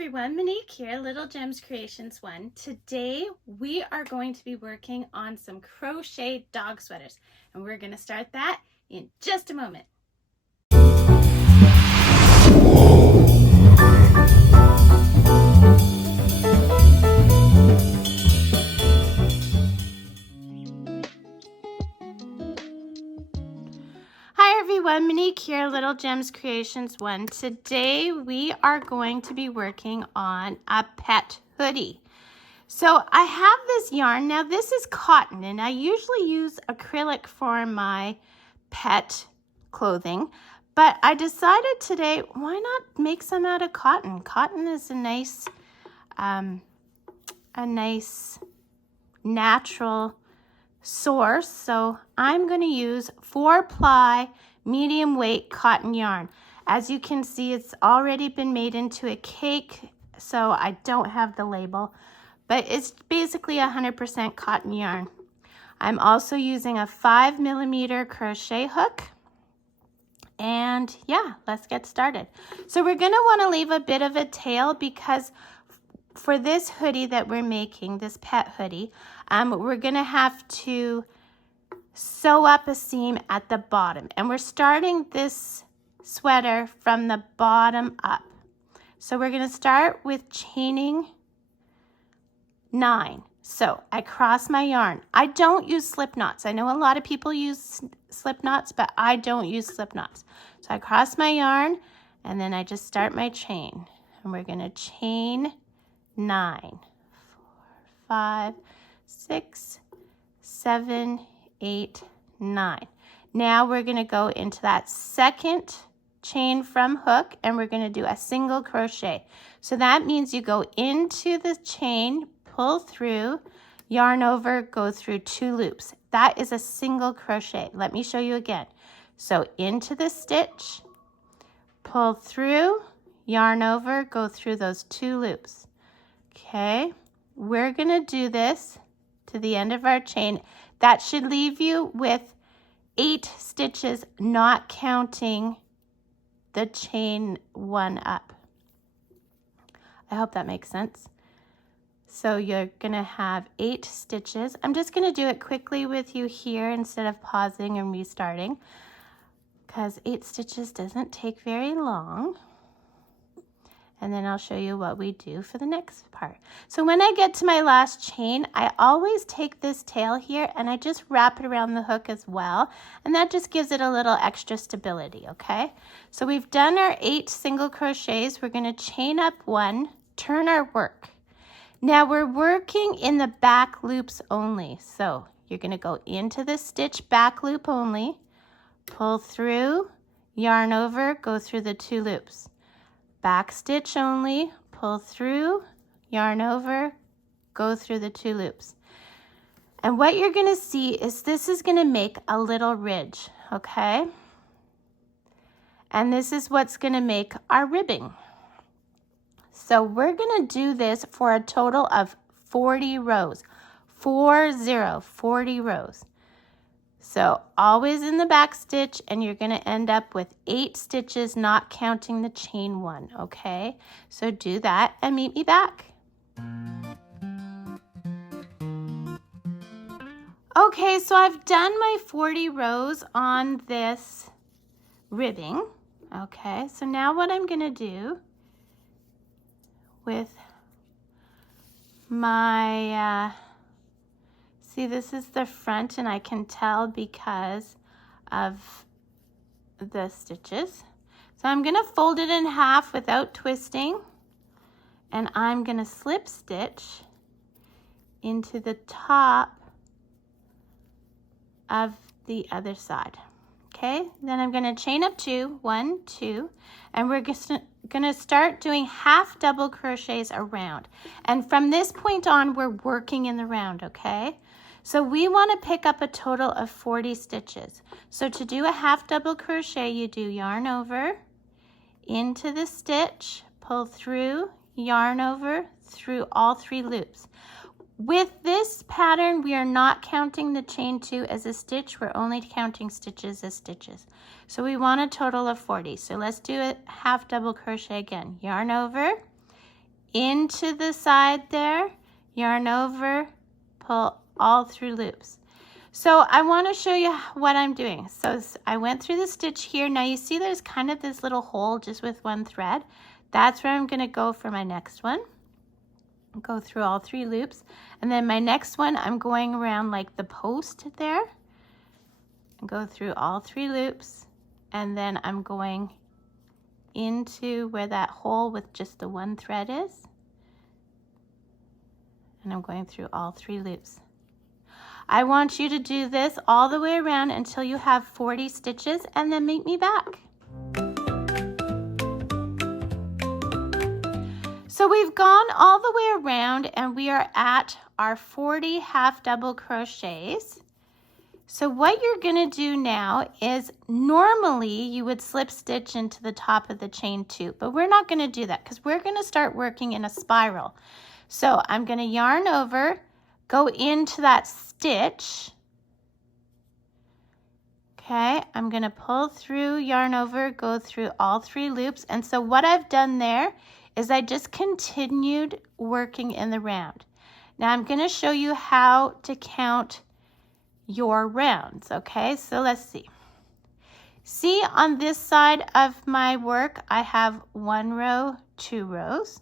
everyone, Monique here, Little Gems Creations 1. Today we are going to be working on some crochet dog sweaters, and we're going to start that in just a moment. Hi everyone, Monique here, Little Gems Creations 1. Today we are going to be working on a pet hoodie. So I have this yarn. Now this is cotton, and I usually use acrylic for my pet clothing, but I decided today, why not make some out of cotton? Cotton is a nice natural source. So I'm going to use 4-ply medium weight cotton yarn. As you can see, it's already been made into a cake, so I don't have the label, but it's basically 100% cotton yarn. I'm also using a 5mm crochet hook. And yeah, let's get started. So we're going to want to leave a bit of a tail, because for this hoodie that we're making, this pet hoodie, we're going to have to sew up a seam at the bottom. And we're starting this sweater from the bottom up. So we're going to start with chaining 9. So I cross my yarn. I don't use slip knots. I know a lot of people use slip knots, but I don't use slip knots. So I cross my yarn, and then I just start my chain. And we're going to chain 9. 4, 5, 6, 7, 8, 9. Now we're going to go into that second chain from hook, and we're going to do a single crochet. So that means you go into the chain, pull through, yarn over, go through 2 loops. That is a single crochet. Let me show you again. So into the stitch, pull through, yarn over, go through those 2 loops. Okay, we're going to do this to the end of our chain. That should leave you with 8 stitches, not counting the chain 1 up. I hope that makes sense. So you're going to have 8 stitches. I'm just going to do it quickly with you here instead of pausing and restarting, because 8 stitches doesn't take very long. And then I'll show you what we do for the next part. So when I get to my last chain, I always take this tail here and I just wrap it around the hook as well. And that just gives it a little extra stability, okay? So we've done our 8 single crochets. We're going to chain up 1, turn our work. Now we're working in the back loops only. So you're going to go into the stitch back loop only, pull through, yarn over, go through the 2 loops. Back stitch only, pull through, yarn over, go through the 2 loops. And what you're going to see is this is going to make a little ridge, okay? And this is what's going to make our ribbing. So we're going to do this for a total of 40 rows. 40 rows. So always in the back stitch, and you're going to end up with 8 stitches, not counting the chain 1, okay? So do that and meet me back. Okay, so I've done my 40 rows on this ribbing. Okay, so now what I'm going to do with my see, this is the front, and I can tell because of the stitches. So I'm going to fold it in half without twisting, and I'm going to slip stitch into the top of the other side. Okay, then I'm going to chain up 2, 1, 2, and we're going to start doing half double crochets around. And from this point on, we're working in the round, okay? So we want to pick up a total of 40 stitches. So to do a half double crochet, you do yarn over, into the stitch, pull through, yarn over, through all 3 loops. With this pattern, we are not counting the chain 2 as a stitch. We're only counting stitches as stitches. So we want a total of 40. So let's do a half double crochet again. Yarn over, into the side there, yarn over, pull all through loops. So I want to show you what I'm doing. So I went through the stitch here. Now you see there's kind of this little hole just with one thread. That's where I'm going to go for my next one. Go through all 3 loops, and then my next one I'm going around like the post there and go through all 3 loops, and then I'm going into where that hole with just the one thread is, and I'm going through all 3 loops. I want you to do this all the way around until you have 40 stitches, and then meet me back. So we've gone all the way around and we are at our 40 half double crochets. So what you're going to do now is normally you would slip stitch into the top of the chain 2, but we're not going to do that because we're going to start working in a spiral. So I'm going to yarn over, go into that stitch. Okay, I'm going to pull through, yarn over, go through all 3 loops. And so what I've done there is I just continued working in the round. Now I'm going to show you how to count your rounds, okay? So let's see. See, on this side of my work, I have 1 row, 2 rows,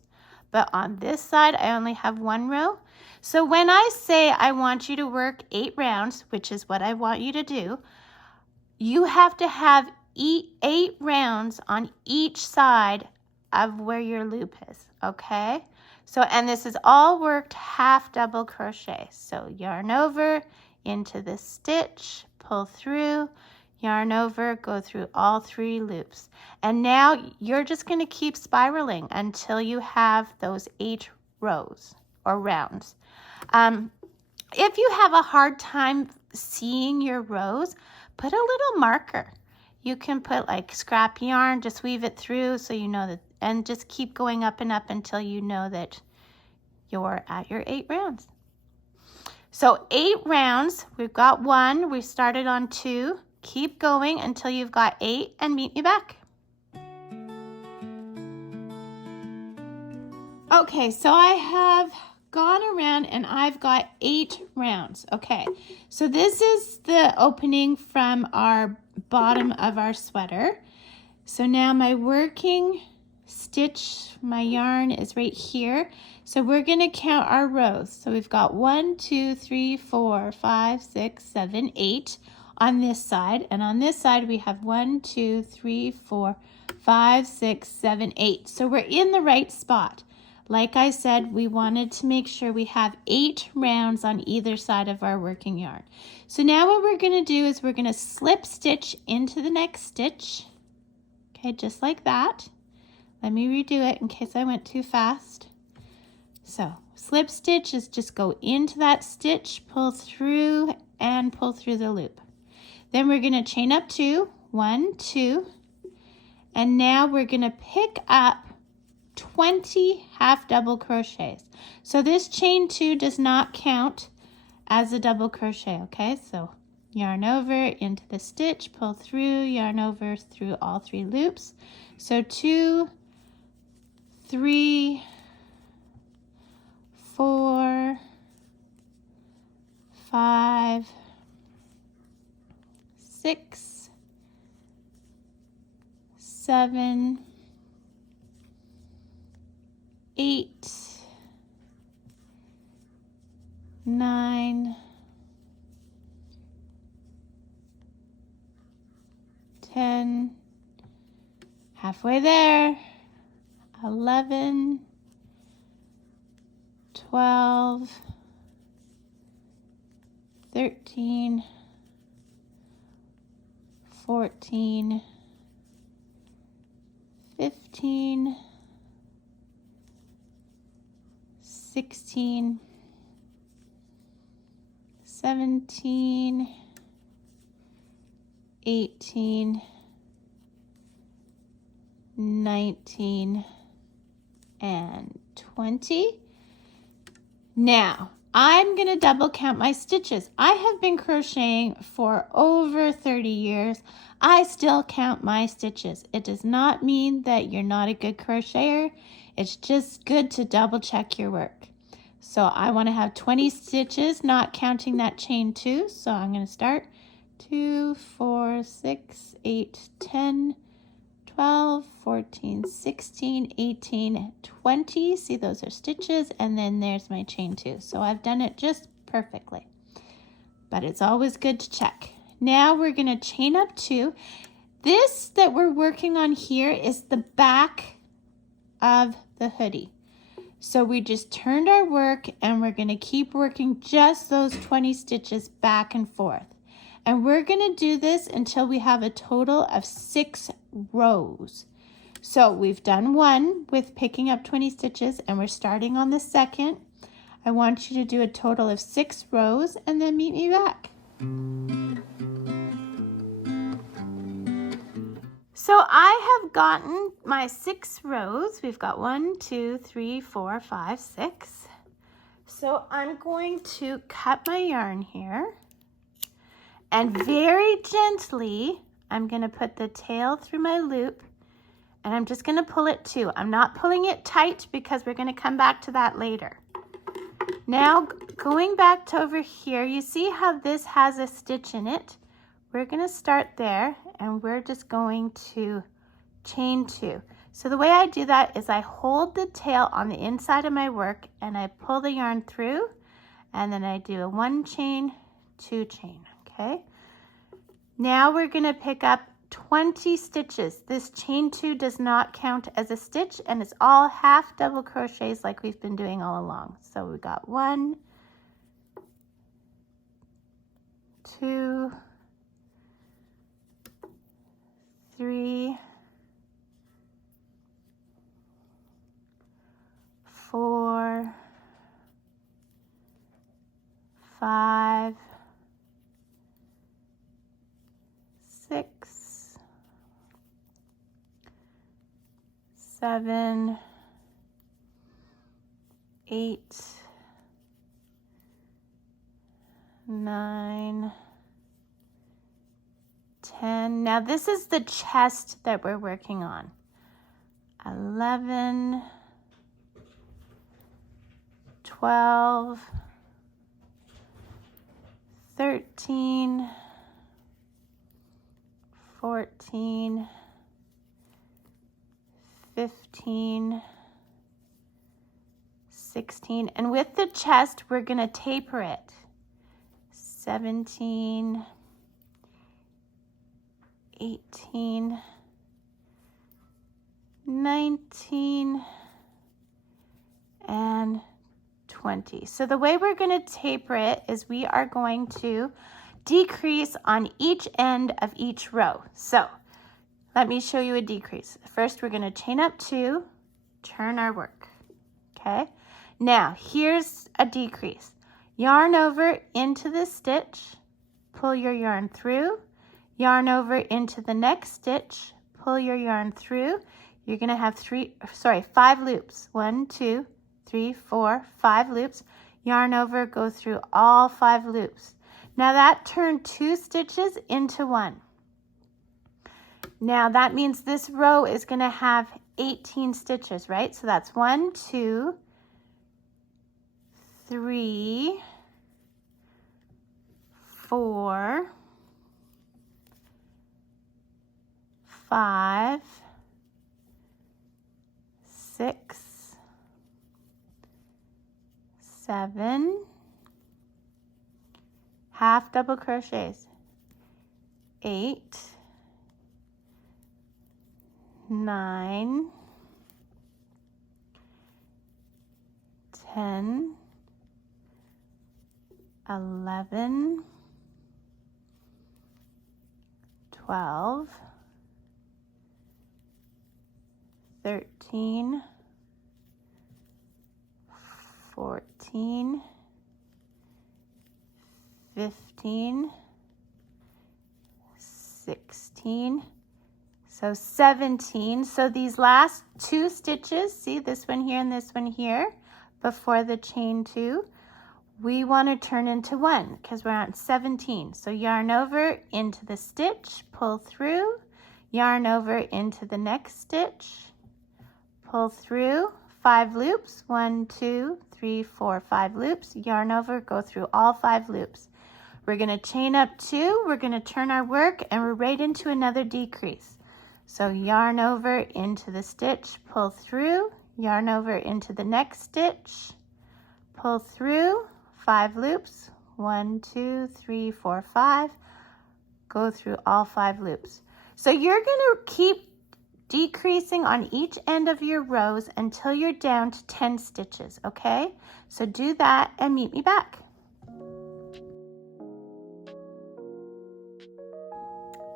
but on this side, I only have 1 row. So when I say I want you to work 8 rounds, which is what I want you to do, you have to have 8 rounds on each side of where your loop is, okay? So, and this is all worked half double crochet. So yarn over into the stitch, pull through, yarn over, go through all 3 loops. And now you're just going to keep spiraling until you have those 8 rows or rounds. If you have a hard time seeing your rows, put a little marker. You can put like scrap yarn, just weave it through so you know that, and just keep going up and up until you know that you're at your 8 rounds. So 8 rounds, we've got 1, we started on 2, keep going until you've got 8 and meet me back. Okay, so I have gone around and I've got 8 rounds. Okay, so this is the opening from our bottom of our sweater. So now my working stitch, my yarn is right here. So we're going to count our rows. So we've got 1, 2, 3, 4, 5, 6, 7, 8 on this side. And on this side we have 1, 2, 3, 4, 5, 6, 7, 8. So we're in the right spot. Like I said, we wanted to make sure we have 8 rounds on either side of our working yarn. So now what we're going to do is we're going to slip stitch into the next stitch. Okay, just like that. Let me redo it in case I went too fast. So slip stitch is just go into that stitch, pull through, and pull through the loop. Then we're going to chain up 2, 1, 2, and now we're going to pick up 20 half double crochets. So this chain 2 does not count as a double crochet, okay? So yarn over into the stitch, pull through, yarn over through all 3 loops. So 2, 3, 4, 5, 6, 7, 8, 9, 10, halfway there, 11, 12, 13, 14, 15, 16, 17, 18, 19, and 20. Now, I'm going to double count my stitches. I have been crocheting for over 30 years. I still count my stitches. It does not mean that you're not a good crocheter. It's just good to double check your work. So I want to have 20 stitches, not counting that chain 2. So I'm going to start 2, 4, 6, 8, 10, 12, 14, 16, 18, 20. See, those are stitches, and then there's my chain 2. So I've done it just perfectly, but it's always good to check. Now we're going to chain up 2. This that we're working on here is the back of the hoodie. So we just turned our work, and we're going to keep working just those 20 stitches back and forth. And we're going to do this until we have a total of 6 rows. So we've done 1 with picking up 20 stitches, and we're starting on the 2nd. I want you to do a total of 6 rows and then meet me back. So I have gotten my 6 rows. We've got 1, 2, 3, 4, 5, 6. So I'm going to cut my yarn here. And very gently, I'm going to put the tail through my loop, and I'm just going to pull it too. I'm not pulling it tight because we're going to come back to that later. Now, going back to over here, you see how this has a stitch in it? We're going to start there, and we're just going to chain 2. So the way I do that is I hold the tail on the inside of my work, and I pull the yarn through, and then I do a 1 chain, 2 chain. Okay, now we're going to pick up 20 stitches. This chain 2 does not count as a stitch, and it's all half double crochets like we've been doing all along. So we got 1, 2, 3, 4, 5, 6, 7, 8, 9, 10. Now this is the chest that we're working on. 11, 12, 13, 14, 15, 16, and with the chest, we're going to taper it. 17, 18, 19, and 20. So the way we're going to taper it is we are going to decrease on each end of each row. So let me show you a decrease. First, we're going to chain up 2, turn our work. Okay, now here's a decrease. Yarn over into the stitch, pull your yarn through, yarn over into the next stitch, pull your yarn through. You're going to have 5 loops. 1, 2, 3, 4, 5 loops. Yarn over, go through all 5 loops. Now that turned 2 stitches into 1. Now that means this row is going to have 18 stitches, right? So that's 1, 2, 3, 4, 5, 6, 7, half double crochets, 8, 9, 10, 11, 12, 13, 14, 15, 16, so 17. So these last 2 stitches, see this one here and this one here, before the chain 2, we want to turn into 1 because we're on 17. So yarn over into the stitch, pull through, yarn over into the next stitch, pull through, 5 loops, 1, 2, 3, 4, 5 loops, yarn over, go through all 5 loops. We're going to chain up 2, we're going to turn our work, and we're right into another decrease. So yarn over into the stitch, pull through, yarn over into the next stitch, pull through, 5 loops, 1, 2, 3, 4, 5, go through all 5 loops. So you're going to keep decreasing on each end of your rows until you're down to 10 stitches, okay? So do that and meet me back.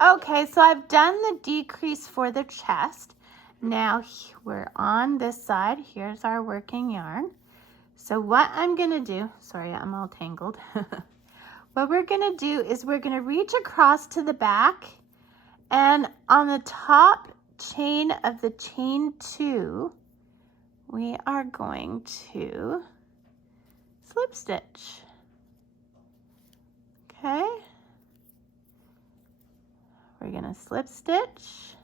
Okay, so I've done the decrease for the chest. Now we're on this side. Here's our working yarn. So what I'm going to do, sorry, I'm all tangled. What we're going to do is we're going to reach across to the back, and on the top chain of the chain 2, we are going to slip stitch. Okay. We're going to slip stitch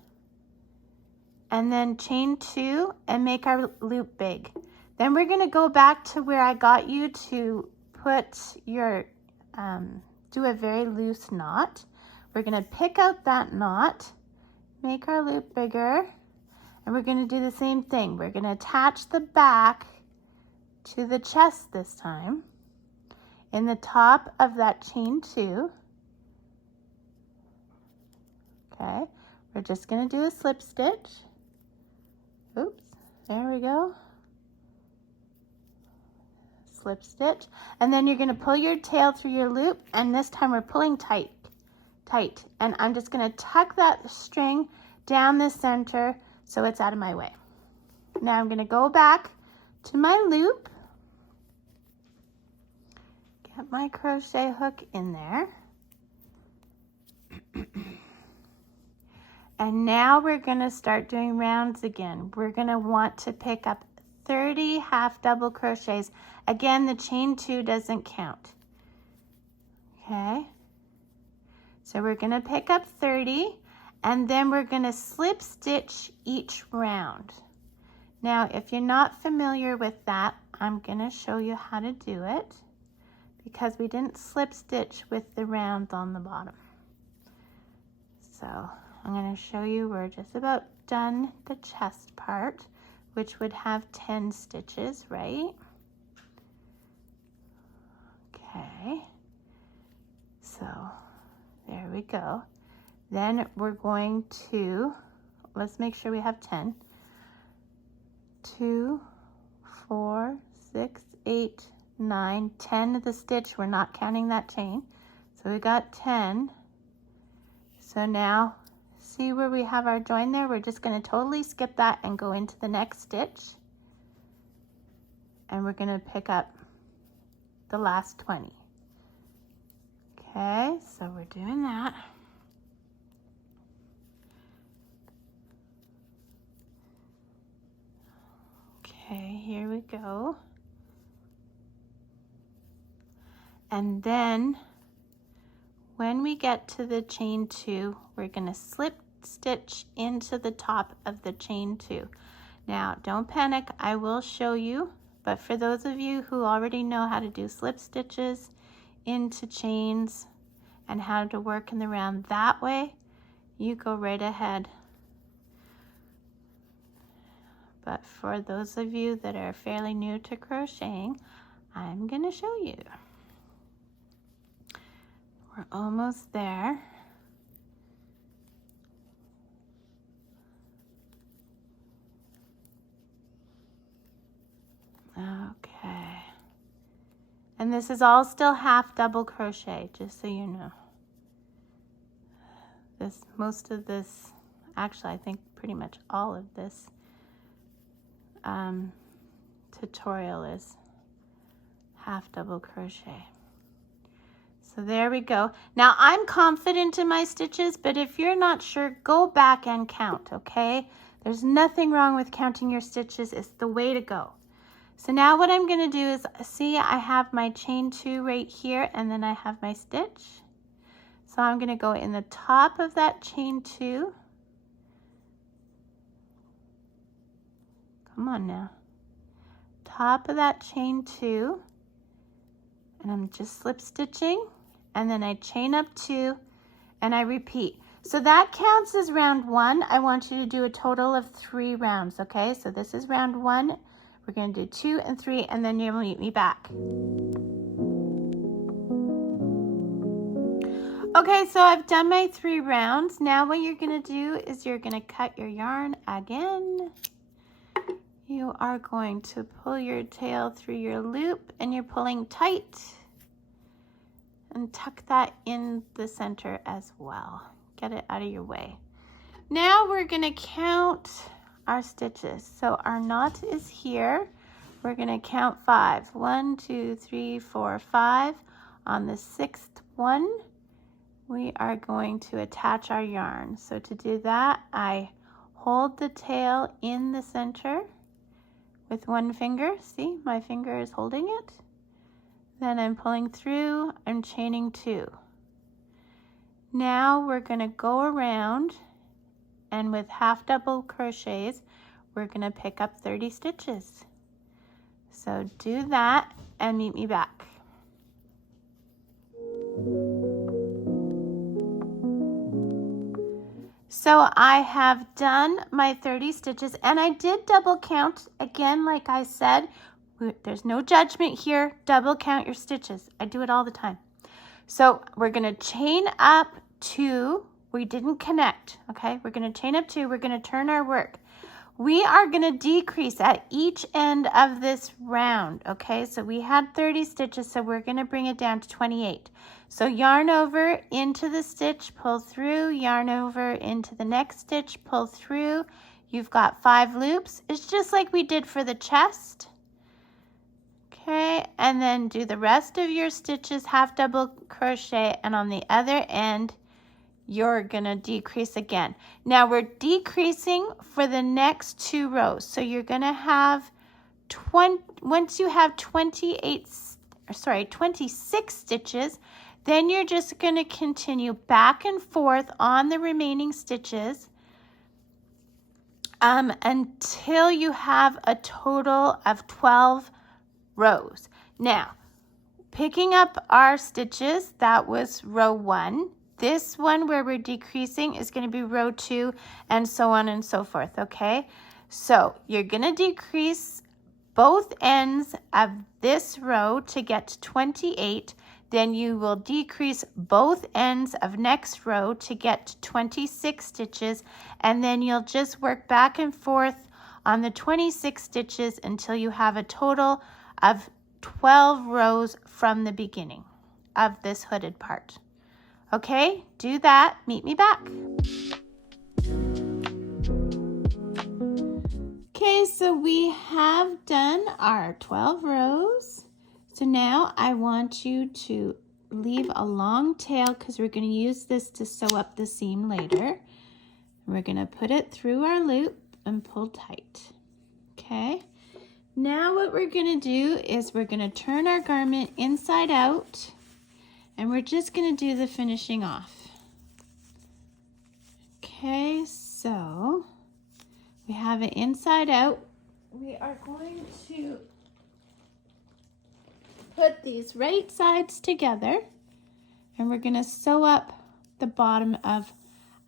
and then chain 2 and make our loop big. Then we're going to go back to where I got you to put your, do a very loose knot. We're going to pick out that knot, make our loop bigger, and we're going to do the same thing. We're going to attach the back to the chest this time in the top of that chain 2. Okay, we're just going to do a slip stitch. Oops, there we go. Slip stitch, and then you're going to pull your tail through your loop, and this time we're pulling tight, and I'm just going to tuck that string down the center so it's out of my way. Now I'm going to go back to my loop, get my crochet hook in there, and now we're going to start doing rounds again. We're going to want to pick up 30 half double crochets. Again, the chain 2 doesn't count. Okay, so we're going to pick up 30, and then we're going to slip stitch each round. Now, if you're not familiar with that, I'm going to show you how to do it because we didn't slip stitch with the rounds on the bottom. So I'm going to show you, we're just about done the chest part, which would have 10 stitches, right? Okay, so there we go. Then we're going to, let's make sure we have 10. 2, 4, 6, 8, 9, 10 of the stitch. We're not counting that chain. So we got 10. So now, see where we have our join there? We're just going to totally skip that and go into the next stitch. And we're going to pick up the last 20. Okay, so we're doing that. Okay, here we go. And then when we get to the chain 2, we're going to slip stitch into the top of the chain 2. Now, don't panic, I will show you, but for those of you who already know how to do slip stitches into chains and how to work in the round that way, you go right ahead. But for those of you that are fairly new to crocheting, I'm going to show you. We're almost there. Okay. And this is all still half double crochet, just so you know. Most of this, actually I think pretty much all of this tutorial is half double crochet. So there we go. Now I'm confident in my stitches, but if you're not sure, go back and count, okay? There's nothing wrong with counting your stitches. It's the way to go. So now what I'm going to do is, see, I have my chain 2 right here, and then I have my stitch. So I'm going to go in the top of that chain 2. Come on now. Top of that chain 2, and I'm just slip stitching, and then I chain up 2, and I repeat. So that counts as round 1. I want you to do a total of 3 rounds, okay? So this is round 1. We're going to do 2 and 3, and then you'll meet me back. Okay, so I've done my 3 rounds. Now what you're going to do is you're going to cut your yarn again. You are going to pull your tail through your loop, and you're pulling tight, and tuck that in the center as well. Get it out of your way. Now we're going to count our stitches. So our knot is here. We're going to count 5. 1, 2, 3, 4, 5. On the 6th one, we are going to attach our yarn. So to do that, I hold the tail in the center with one finger. See, my finger is holding it. Then I'm pulling through, I'm chaining 2. Now we're going to go around, and with half double crochets, we're going to pick up 30 stitches. So do that and meet me back. So I have done my 30 stitches, and I did double count again. Like I said, there's no judgment here. Double count your stitches. I do it all the time. So we're going to chain up 2. We didn't connect, okay? We're going to chain up 2. We're going to turn our work. We are going to decrease at each end of this round, okay? So we had 30 stitches, so we're going to bring it down to 28. So yarn over into the stitch, pull through, yarn over into the next stitch, pull through. You've got 5 loops. It's just like we did for the chest. Okay, and then do the rest of your stitches half double crochet, and on the other end you're gonna decrease again. Now we're decreasing for the next 2 rows. So you're gonna have once you have 26 stitches, then you're just gonna continue back and forth on the remaining stitches until you have a total of 12 rows. Now, picking up our stitches, that was row 1. This one where we're decreasing is going to be row 2, and so on and so forth, okay? So you're going to decrease both ends of this row to get to 28. Then you will decrease both ends of next row to get to 26 stitches, and then you'll just work back and forth on the 26 stitches until you have a total of 12 rows from the beginning of this hooded part. Okay, do that, meet me back. Okay, so we have done our 12 rows. So now I want you to leave a long tail, because we're going to use this to sew up the seam later. We're going to put it through our loop and pull tight. Okay. Now what we're going to do is we're going to turn our garment inside out, and we're just going to do the finishing off. Okay, so we have it inside out. We are going to put these right sides together, and we're going to sew up the bottom of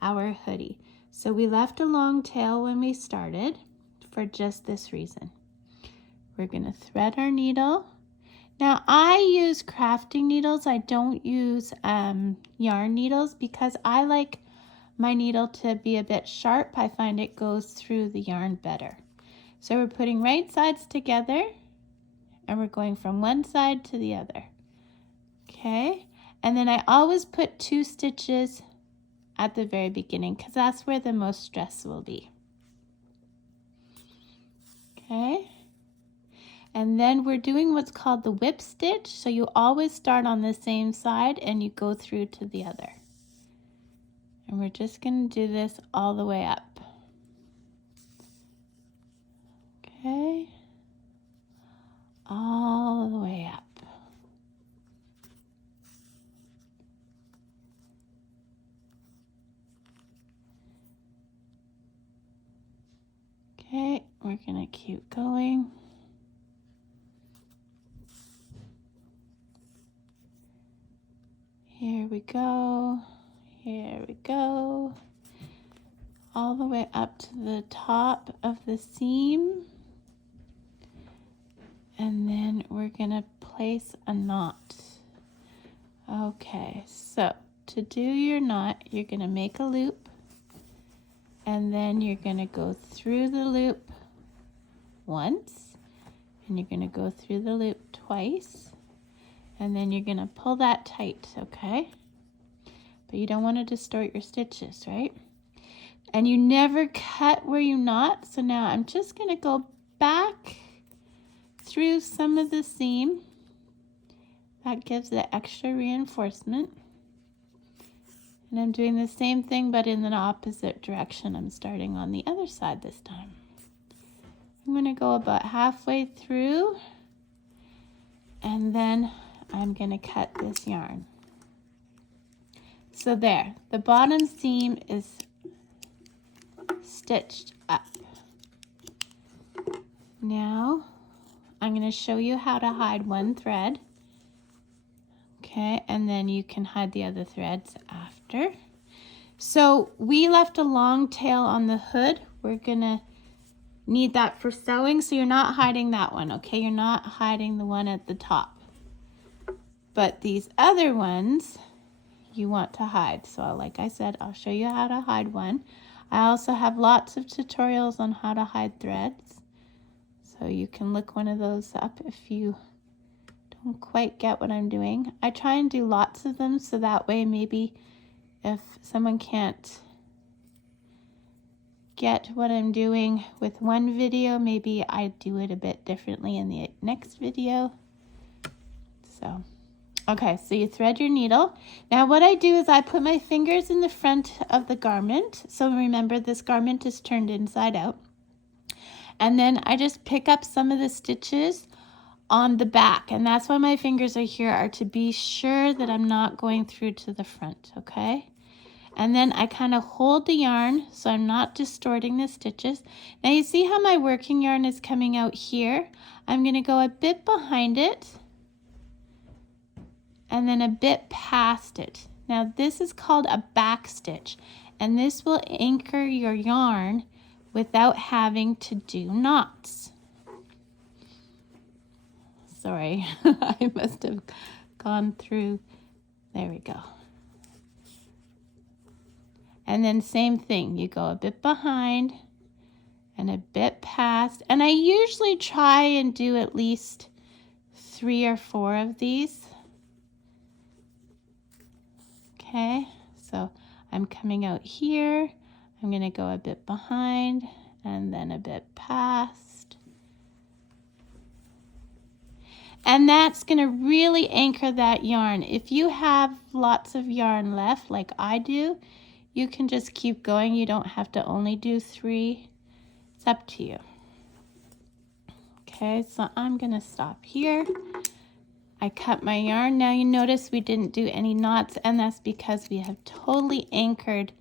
our hoodie. So we left a long tail when we started for just this reason. We're going to thread our needle. Now I use crafting needles. I don't use yarn needles because I like my needle to be a bit sharp. I find it goes through the yarn better. So we're putting right sides together, and we're going from one side to the other. Okay, and then I always put 2 stitches at the very beginning because that's where the most stress will be. Okay. And then we're doing what's called the whip stitch. So you always start on the same side and you go through to the other. And we're just going to do this all the way up. Okay. we're gonna keep going. Here we go, here we go, all the way up to the top of the seam. And then we're gonna place a knot. Okay, so to do your knot, you're gonna make a loop, and then you're gonna go through the loop once, and you're gonna go through the loop twice, and then you're gonna pull that tight, okay? But you don't want to distort your stitches, right? And you never cut where you knot, so now I'm just gonna go back through some of the seam. That gives it extra reinforcement. And I'm doing the same thing, but in the opposite direction. I'm starting on the other side this time. I'm gonna go about halfway through, and then I'm gonna cut this yarn. So there, the bottom seam is stitched up. Now, I'm gonna show you how to hide one thread. Okay, and then you can hide the other threads after. So we left a long tail on the hood. We're gonna need that for sewing, so you're not hiding that one, okay? You're not hiding the one at the top. But these other ones, you want to hide. So like I said, I'll show you how to hide one. I also have lots of tutorials on how to hide threads. So you can look one of those up if you don't quite get what I'm doing. I try and do lots of them, so that way maybe if someone can't get what I'm doing with one video, maybe I do it a bit differently in the next video. So, okay, so you thread your needle. Now what I do is I put my fingers in the front of the garment. So remember, this garment is turned inside out. And then I just pick up some of the stitches on the back, and that's why my fingers are here, are to be sure that I'm not going through to the front, okay? And then I kind of hold the yarn so I'm not distorting the stitches. Now you see how my working yarn is coming out here? I'm going to go a bit behind it and then a bit past it. Now this is called a back stitch, and this will anchor your yarn without having to do knots. Sorry, I must have gone through. There we go. And then same thing, you go a bit behind and a bit past. And I usually try and do at least 3 or 4 of these. Okay, so I'm coming out here. I'm going to go a bit behind and then a bit past. And that's going to really anchor that yarn. If you have lots of yarn left, like I do, you can just keep going. You don't have to only do 3. It's up to you. Okay, so I'm going to stop here. I cut my yarn. Now you notice we didn't do any knots, and that's because we have totally anchored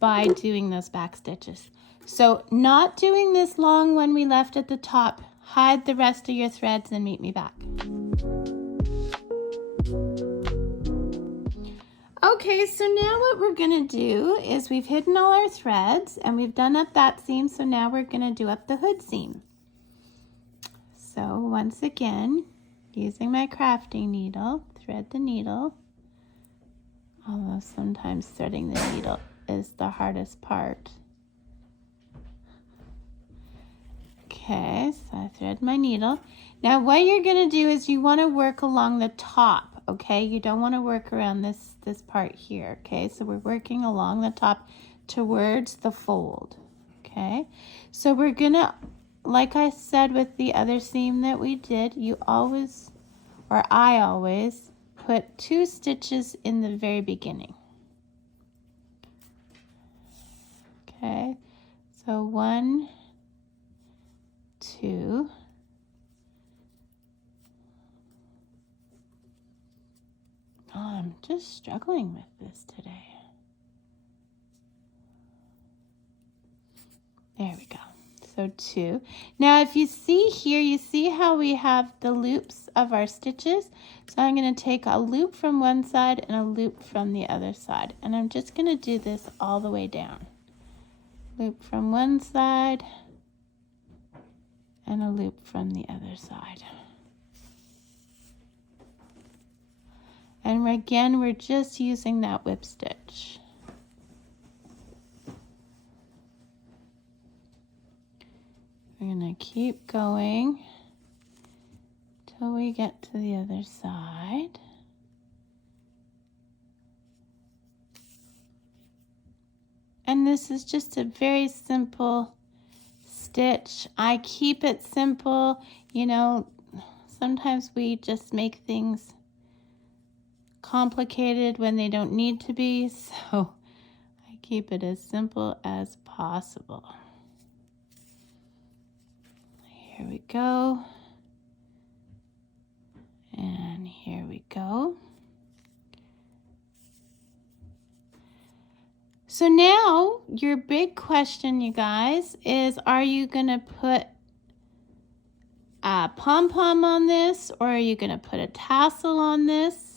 by doing those back stitches. So not doing this long one we left at the top. Hide the rest of your threads and meet me back. Okay, so now what we're gonna do is we've hidden all our threads and we've done up that seam, so now we're gonna do up the hood seam. So once again, using my crafting needle, thread the needle, although sometimes threading the needle is the hardest part. Okay, so I thread my needle. Now what you're going to do is you want to work along the top, okay? You don't want to work around this part here, okay? So we're working along the top towards the fold, okay? So we're going to, like I said with the other seam that we did, you always, or I always, put 2 stitches in the very beginning. Okay, so 1, 2, oh, I'm just struggling with this today. There we go. So 2. Now if you see here, you see how we have the loops of our stitches? So I'm going to take a loop from one side and a loop from the other side. And I'm just going to do this all the way down. Loop from one side and a loop from the other side. And again, we're just using that whip stitch. We're going to keep going till we get to the other side. And this is just a very simple stitch. I keep it simple. You know, sometimes we just make things complicated when they don't need to be, so I keep it as simple as possible. Here we go. And here we go. So now your big question, you guys, is are you going to put a pom-pom on this, or are you going to put a tassel on this?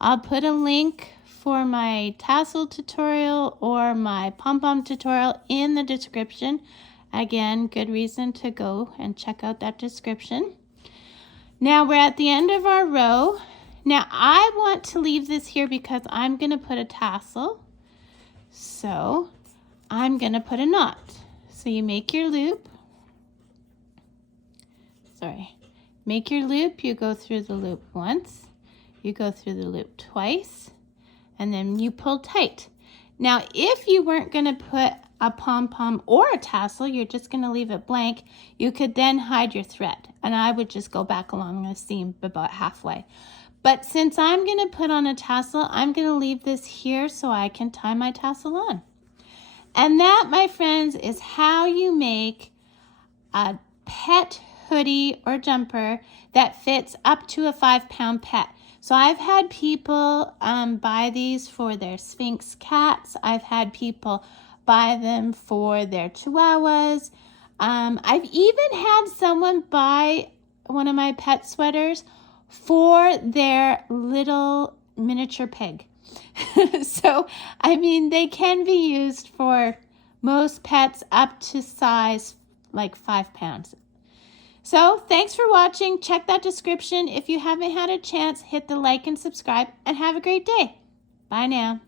I'll put a link for my tassel tutorial or my pom-pom tutorial in the description. Again, good reason to go and check out that description. Now we're at the end of our row. Now I want to leave this here because I'm going to put a tassel. So I'm going to put a knot. So you make your loop. Make your loop. You go through the loop once. You go through the loop twice. And then you pull tight. Now if you weren't going to put a pom-pom or a tassel, you're just going to leave it blank, you could then hide your thread. And I would just go back along the seam about halfway. But since I'm going to put on a tassel, I'm going to leave this here so I can tie my tassel on. And that, my friends, is how you make a pet hoodie or jumper that fits up to a 5-pound pet. So I've had people buy these for their Sphinx cats. I've had people buy them for their chihuahuas. I've even had someone buy one of my pet sweaters for their little miniature pig. So, I mean, they can be used for most pets up to size like 5 pounds. So, thanks for watching. Check that description. If you haven't had a chance, hit the like and subscribe, and have a great day. Bye now.